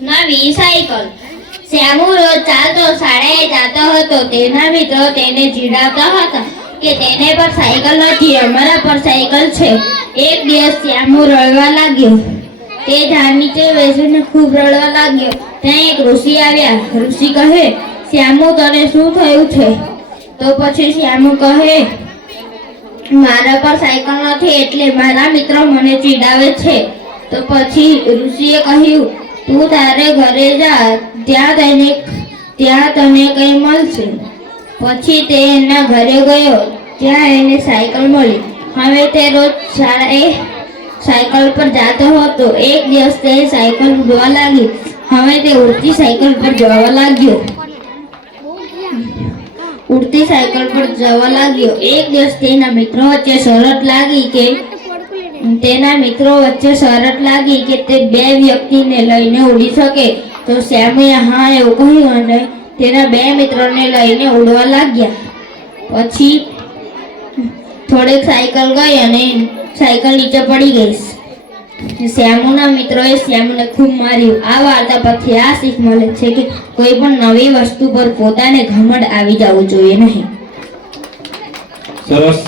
નવી સાયકલ. શ્યામુ રોજ ચાલતો શાળાએ જતો હતો. તેના મિત્રો તેને ચીડાવતા હતા કે તેને પર સાયકલ નથી, અમારા પર સાયકલ છે. એક દિવસ શ્યામુ રડવા લાગ્યો. તે ઝાડ નીચે બેસીને ખૂબ રડવા લાગ્યો. ત્યાં એક ઋષિ આવ્યા. ઋષિ કહે, શ્યામુ તને શું થયું છે? તો પછી શ્યામુ કહે, મારા પર સાયકલ નથી એટલે મારા મિત્રો મને ચીડાવે છે. તો પછી ઋષિએ કહ્યું, તું તારે ઘરે જા, ત્યાં તને કંઈ મળશે. પછી તે એના ઘરે ગયો. ત્યાં એને સાયકલ મળી. હવે તે રોજ શાળાએ સાયકલ પર જતો હતો. એક દિવસ તે સાયકલ ઉડવા લાગી. હવે તે ઉડતી સાયકલ પર જવા લાગ્યો. એક દિવસ તેના મિત્રો વચ્ચે શરત લાગી કે તે બે વ્યક્તિને લઈને ઉડી શકે. તો શ્યામે હા એવું કહ્યું અને તેના બે મિત્રોને લઈને ઉડવા લાગ્યા. પછી થોડેક સાયકલ ગઈ અને સાયકલ નીચે પડી ગઈ. શ્યામુના મિત્રોએ શ્યામને ખૂબ માર્યું. આ વાર્તા પરથી આ શીખ મળે છે કે કોઈ પણ નવી વસ્તુ પર પોતાને ઘમંડ આવી જવું જોઈએ નહીં. સરસ.